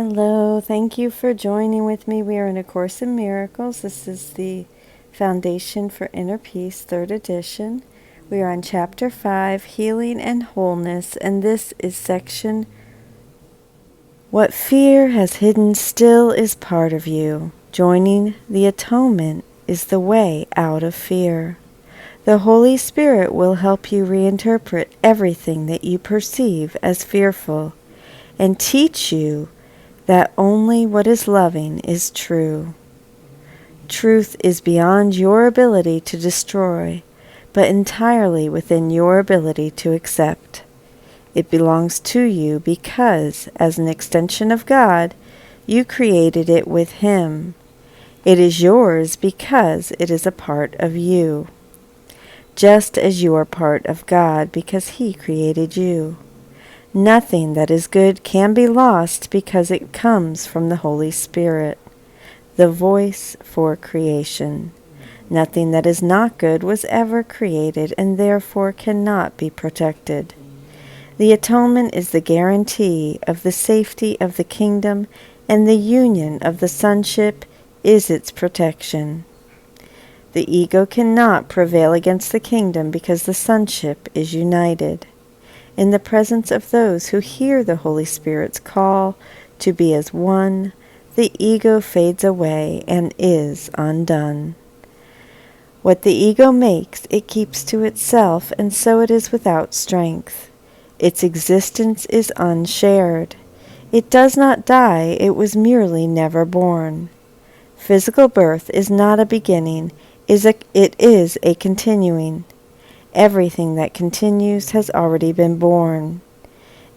Hello, thank you for joining with me. We are in A Course in Miracles. This is the Foundation for Inner Peace, 3rd edition. We are on Chapter 5, Healing and Wholeness, and this is section What Fear Has Hidden Still is Part of You. Joining the Atonement is the way out of fear. The Holy Spirit will help you reinterpret everything that you perceive as fearful and teach you that only what is loving is true. Truth is beyond your ability to destroy, but entirely within your ability to accept. It belongs to you because, as an extension of God, you created it with Him. It is yours because it is a part of you, just as you are part of God because He created you. Nothing that is good can be lost because it comes from the Holy Spirit, the voice for creation. Nothing that is not good was ever created and therefore cannot be protected. The atonement is the guarantee of the safety of the kingdom, and the union of the sonship is its protection. The ego cannot prevail against the kingdom because the sonship is united. In the presence of those who hear the Holy Spirit's call to be as one, the ego fades away and is undone. What the ego makes, it keeps to itself, and so it is without strength. Its existence is unshared. It does not die, it was merely never born. Physical birth is not a beginning, it is a continuing. Everything that continues has already been born.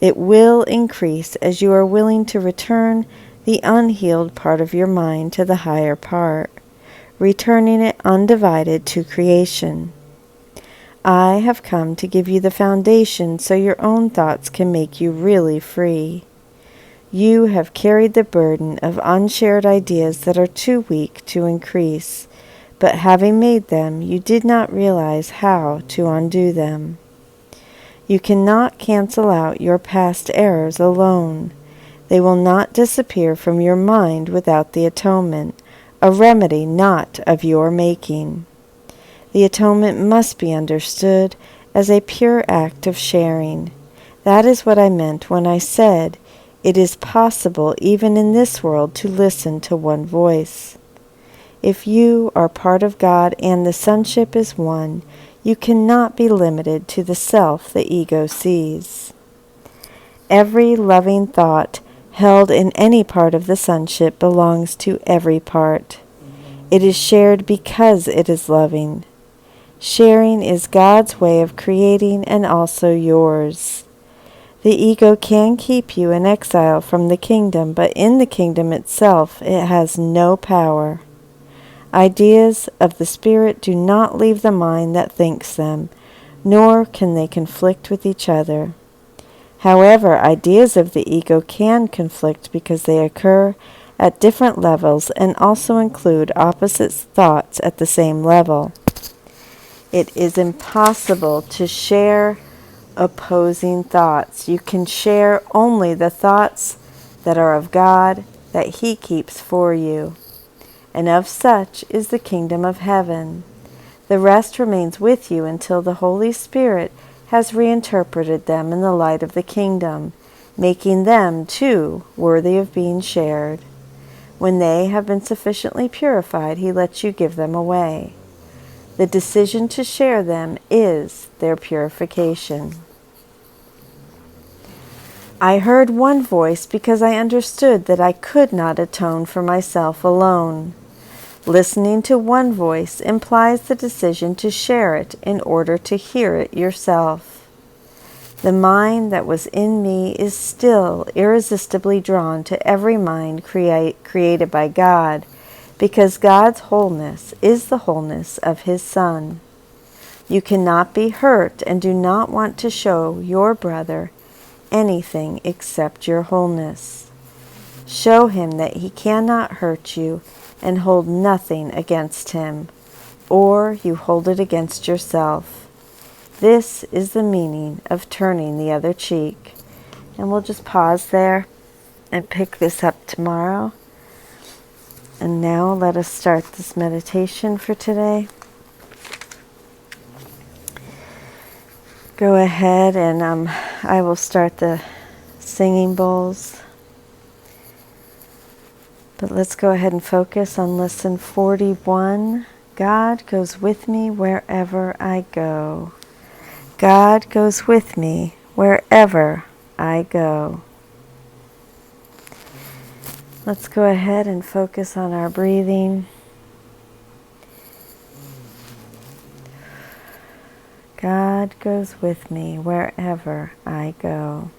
It will increase as you are willing to return the unhealed part of your mind to the higher part, returning it undivided to creation. I have come to give you the foundation so your own thoughts can make you really free. You have carried the burden of unshared ideas that are too weak to increase, but having made them, you did not realize how to undo them. You cannot cancel out your past errors alone. They will not disappear from your mind without the atonement, a remedy not of your making. The atonement must be understood as a pure act of sharing. That is what I meant when I said, it is possible even in this world to listen to one voice. If you are part of God and the sonship is one, you cannot be limited to the self the ego sees. Every loving thought held in any part of the sonship belongs to every part. It is shared because it is loving. Sharing is God's way of creating and also yours. The ego can keep you in exile from the kingdom, but in the kingdom itself it has no power. Ideas of the Spirit do not leave the mind that thinks them, nor can they conflict with each other. However, ideas of the ego can conflict because they occur at different levels and also include opposite thoughts at the same level. It is impossible to share opposing thoughts. You can share only the thoughts that are of God, that He keeps for you. And of such is the kingdom of heaven. The rest remains with you until the Holy Spirit has reinterpreted them in the light of the kingdom, making them, too, worthy of being shared. When they have been sufficiently purified, He lets you give them away. The decision to share them is their purification. I heard one voice because I understood that I could not atone for myself alone. Listening to one voice implies the decision to share it in order to hear it yourself. The mind that was in me is still irresistibly drawn to every mind created by God, because God's wholeness is the wholeness of His Son. You cannot be hurt and do not want to show your brother anything except your wholeness. Show him that he cannot hurt you and hold nothing against him, or you hold it against yourself. This is the meaning of turning the other cheek. And we'll just pause there and pick this up tomorrow. And now let us start this meditation for today. Go ahead and I will start the singing bowls. But let's go ahead and focus on lesson 41. God goes with me wherever I go. God goes with me wherever I go. Let's go ahead and focus on our breathing. God goes with me wherever I go.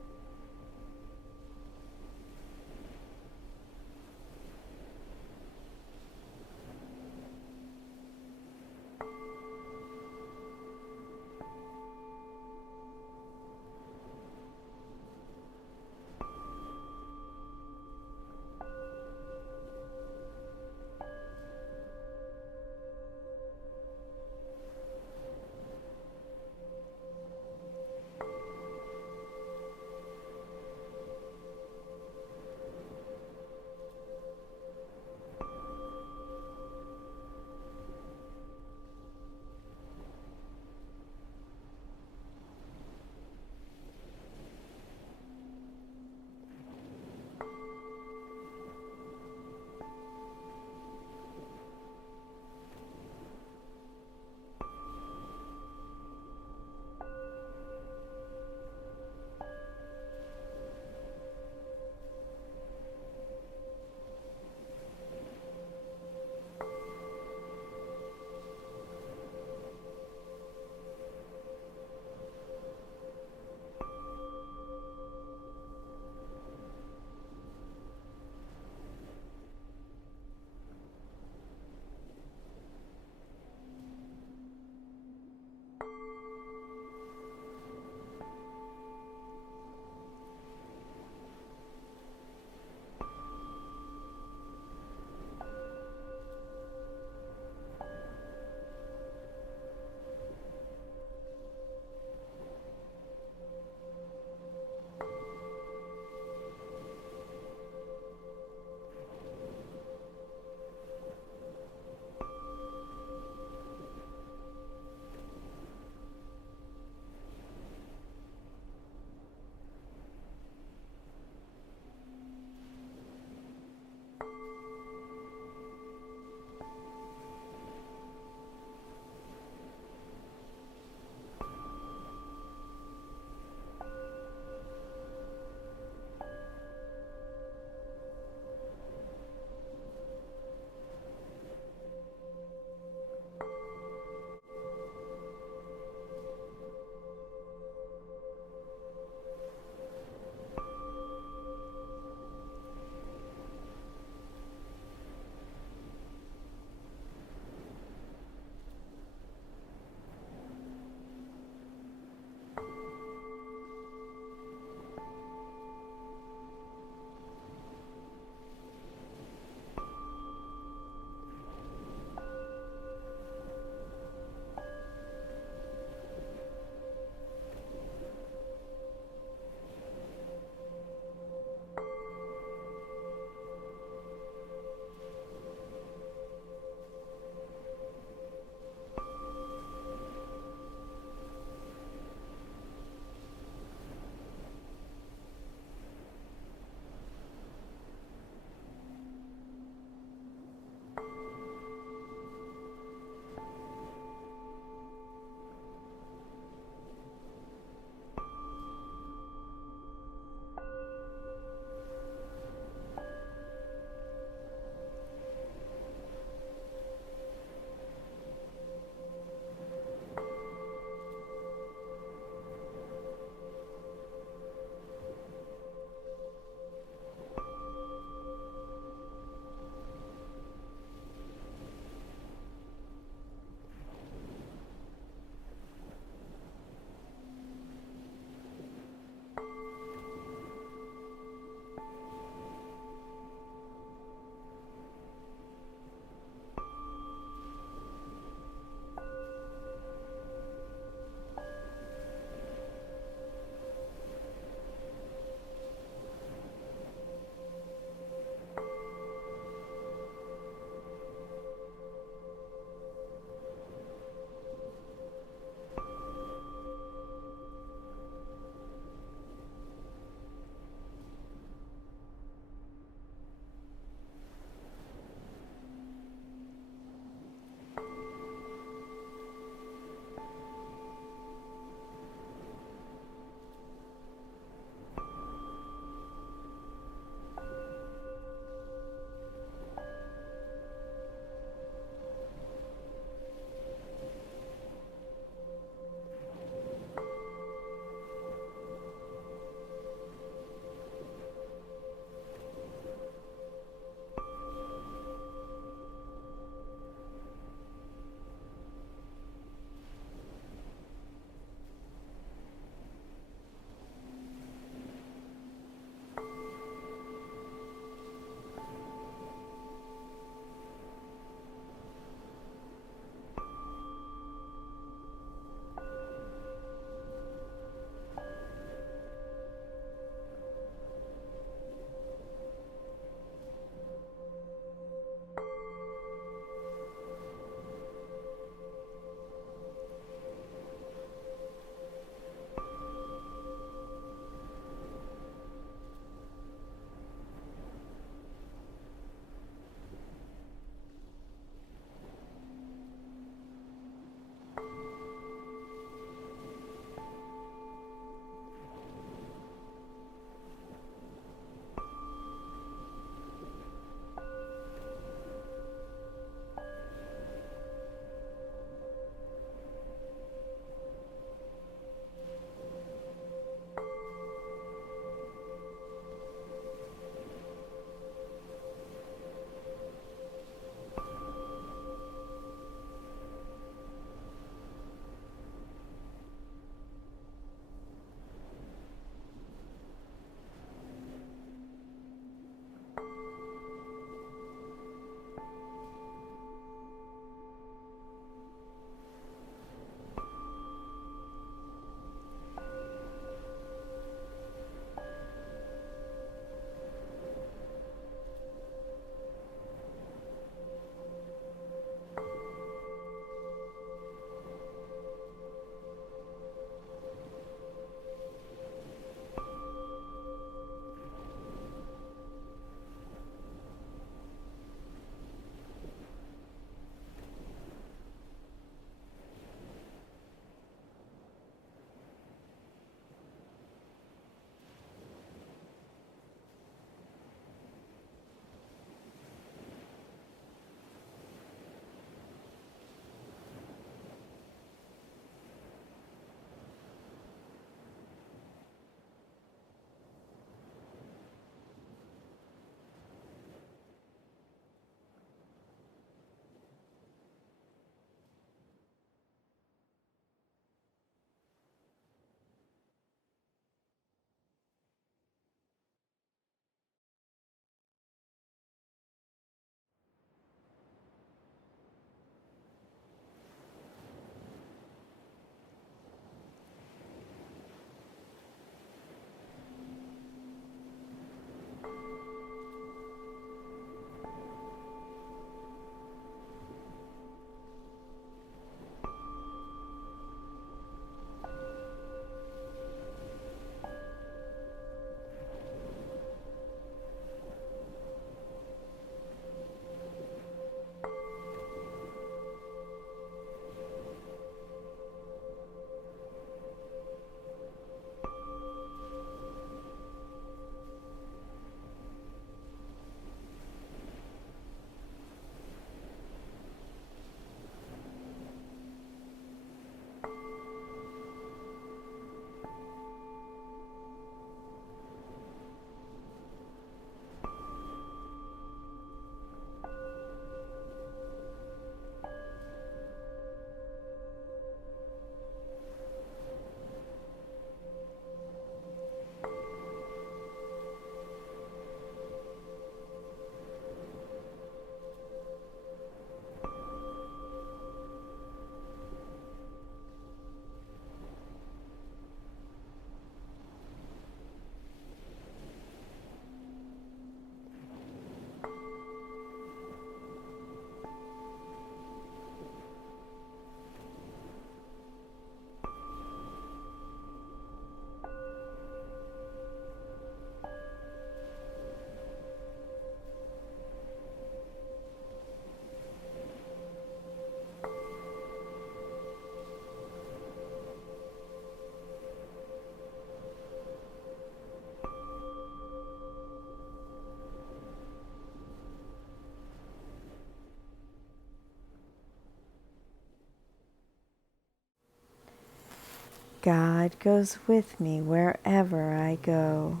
God goes with me wherever I go.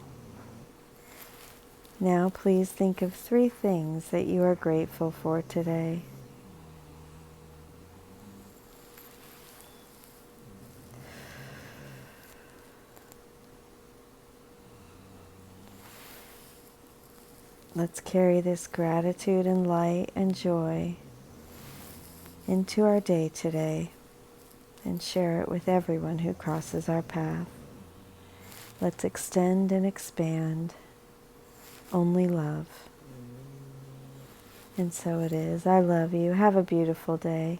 Now please think of 3 things that you are grateful for today. Let's carry this gratitude and light and joy into our day today and share it with everyone who crosses our path. Let's extend and expand only love. And so it is. I love you. Have a beautiful day.